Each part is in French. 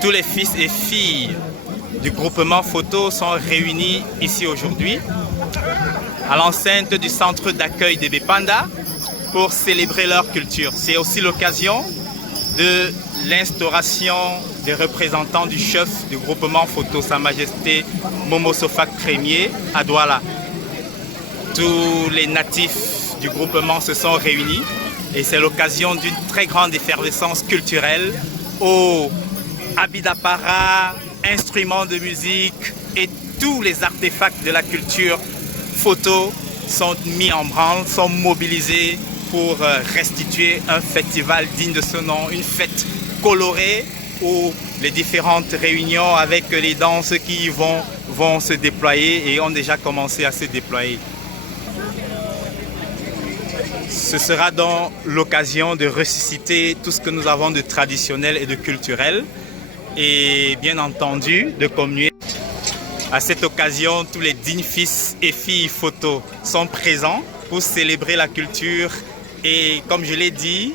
Tous les fils et filles du groupement photo sont réunis ici aujourd'hui à l'enceinte du centre d'accueil des Bépanda pour célébrer leur culture. C'est aussi l'occasion de l'instauration des représentants du chef du groupement photo, Sa Majesté Momo Sofak Crémier à Douala. Tous les natifs du groupement se sont réunis et c'est l'occasion d'une très grande effervescence culturelle aux habits d'apparat, instruments de musique et tous les artefacts de la culture photo sont mis en branle, sont mobilisés pour restituer un festival digne de ce nom, une fête colorée où les différentes réunions avec les danses qui vont se déployer et ont déjà commencé à se déployer. Ce sera donc l'occasion de ressusciter tout ce que nous avons de traditionnel et de culturel et bien entendu de communier. À cette occasion, tous les dignes fils et filles photo sont présents pour célébrer la culture et comme je l'ai dit,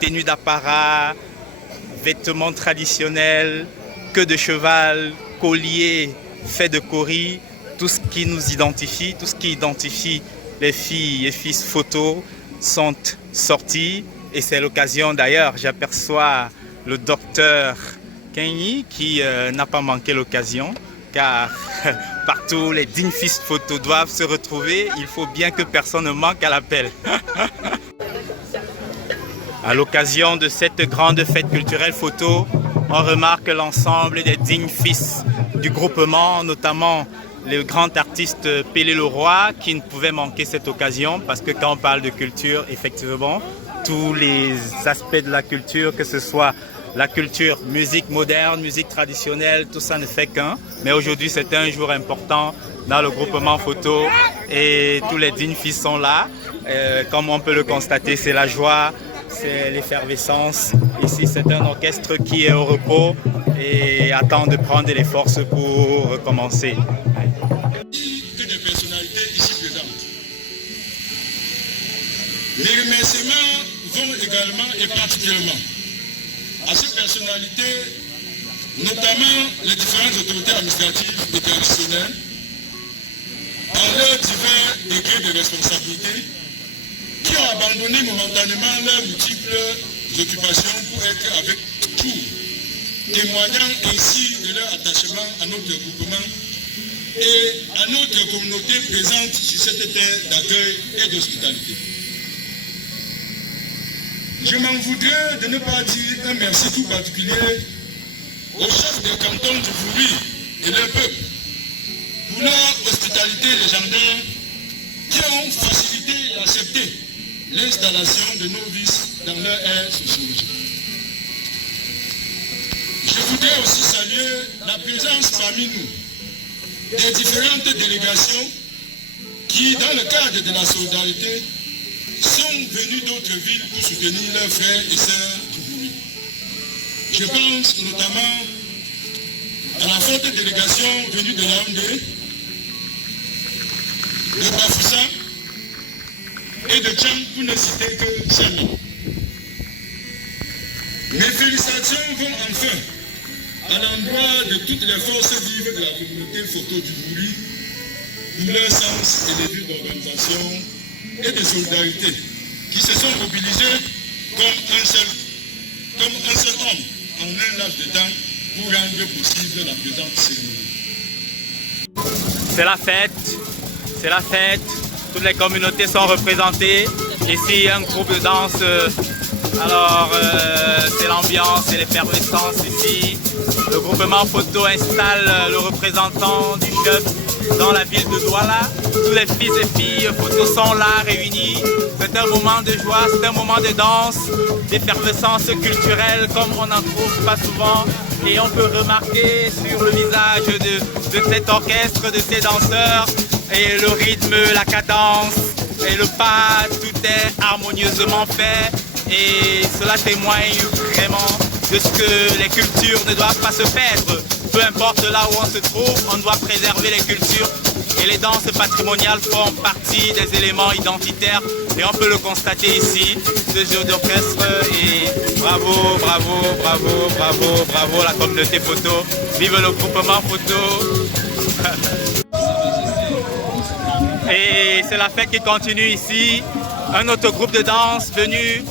tenues d'apparat, vêtements traditionnels, queue de cheval, colliers faits de cori, tout ce qui nous identifie, tout ce qui identifie les filles et fils photo sont sortis et c'est l'occasion d'ailleurs, j'aperçois le docteur Kenyi qui n'a pas manqué l'occasion car partout les dignes fils photo doivent se retrouver, il faut bien que personne ne manque à l'appel. À l'occasion de cette grande fête culturelle photo, on remarque l'ensemble des dignes fils du groupement, notamment le grand artiste Pélé Leroy qui ne pouvait manquer cette occasion parce que quand on parle de culture, effectivement, tous les aspects de la culture, que ce soit la culture, musique moderne, musique traditionnelle, tout ça ne fait qu'un. Mais aujourd'hui, c'est un jour important dans le groupement photo et tous les dignes fils sont là. Comme on peut le constater, c'est la joie, c'est l'effervescence. Ici, c'est un orchestre qui est au repos et attend de prendre les forces pour recommencer. Que des personnalités ici présentes. Les remerciements vont également et particulièrement à ces personnalités, notamment les différentes autorités administratives et traditionnelles, en leurs divers degrés de responsabilité, qui ont abandonné momentanément leurs multiples occupations pour être avec tout, témoignant ainsi de leur attachement à notre groupement et à notre communauté présente sur cette terre d'accueil et d'hospitalité. Je m'en voudrais de ne pas dire un merci tout particulier aux chefs des cantons du Vouri et leur peuple pour leur hospitalité légendaire qui ont facilité et accepté l'installation de nos vices dans leur aire sociologique. Je voudrais aussi saluer la présence parmi nous des différentes délégations qui, dans le cadre de la solidarité, sont venus d'autres villes pour soutenir leurs frères et sœurs du Vouri. Je pense notamment à la forte délégation venue de Yaoundé, de Bafoussa et de Tcham, pour ne citer que celle-là. Mes félicitations vont enfin à l'endroit de toutes les forces vives de la communauté photo du Vouri pour leur sens et les vues d'organisation et de solidarité qui se sont mobilisés comme un seul homme en un laps de temps pour rendre possible la présente cérémonie. C'est la fête, toutes les communautés sont représentées. Ici, un groupe de danse, alors c'est l'ambiance, c'est l'effervescence ici. Le groupement photo installe le représentant du chef dans la ville de Douala. Tous les fils et filles photos sont là réunis. C'est un moment de joie, c'est un moment de danse, d'effervescence culturelle comme on n'en trouve pas souvent. Et on peut remarquer sur le visage de cet orchestre, de ces danseurs, et le rythme, la cadence et le pas, tout est harmonieusement fait. Et cela témoigne vraiment de ce que les cultures ne doivent pas se perdre. Peu importe là où on se trouve, on doit préserver les cultures. Et les danses patrimoniales font partie des éléments identitaires Et on peut le constater ici, ce jeu d'orchestre. Et bravo, bravo, bravo, bravo, bravo la communauté photo. Vive le groupement photo. Et c'est la fête qui continue ici. Un autre groupe de danse venu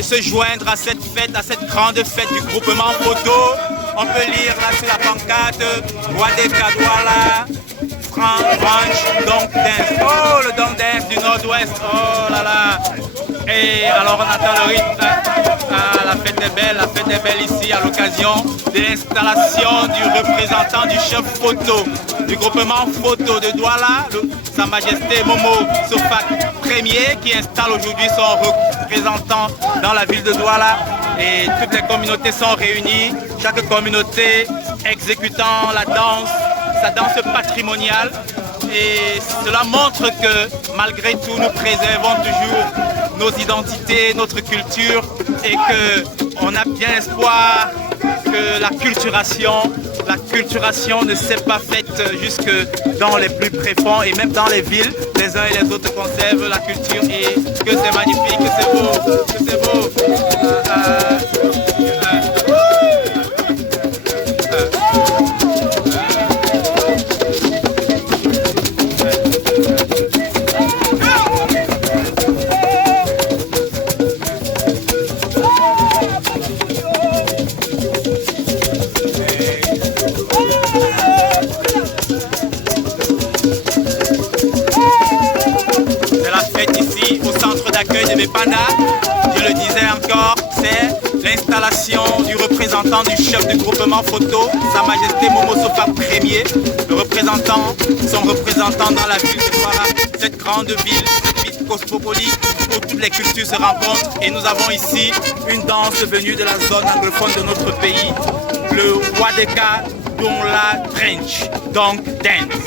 se joindre à cette fête, à cette grande fête du groupement photo. On peut lire là sur la pancarte Wadeka Douala, French Dunk Dance. Oh, le Dunk Dance du Nord-Ouest. Oh là là. Et alors on attend le rythme. Ah, la fête est belle ici à l'occasion de l'installation du représentant du chef photo du groupement photo de Douala, Sa Majesté Momo Sofak Ier, qui installe aujourd'hui son représentant dans la ville de Douala. Et toutes les communautés sont réunies, chaque communauté exécutant la danse, sa danse patrimoniale. Et cela montre que malgré tout, nous préservons toujours nos identités, notre culture, et qu'on a bien espoir que la culturation ne s'est pas faite jusque dans les plus préfonds et même dans les villes. Les uns et les autres conservent la culture et que c'est magnifique, que c'est beau, que c'est beau. Bépanda, je le disais encore, c'est l'installation du représentant du chef du groupement photo, Sa Majesté Momo Sofak Ier, son représentant dans la ville de Douala, cette grande ville, cette ville cosmopolite où toutes les cultures se rencontrent. Et nous avons ici une danse venue de la zone anglophone de notre pays, le Wadeka Douala French Dunk Dance.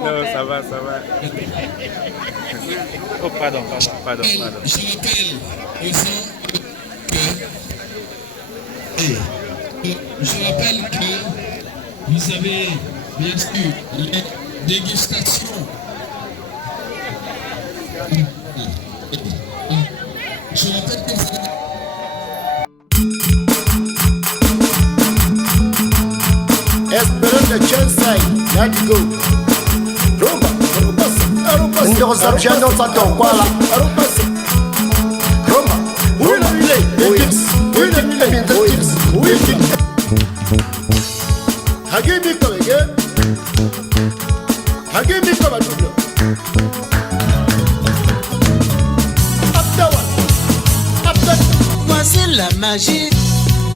Non, ça va. Oh, pardon. Je rappelle aux gens je rappelle que vous avez bien sûr les dégustations. Je rappelle que Esperando Chelsea, let's go. Rumba, ndio zapchano tato kwala. Rumba, Voici la magie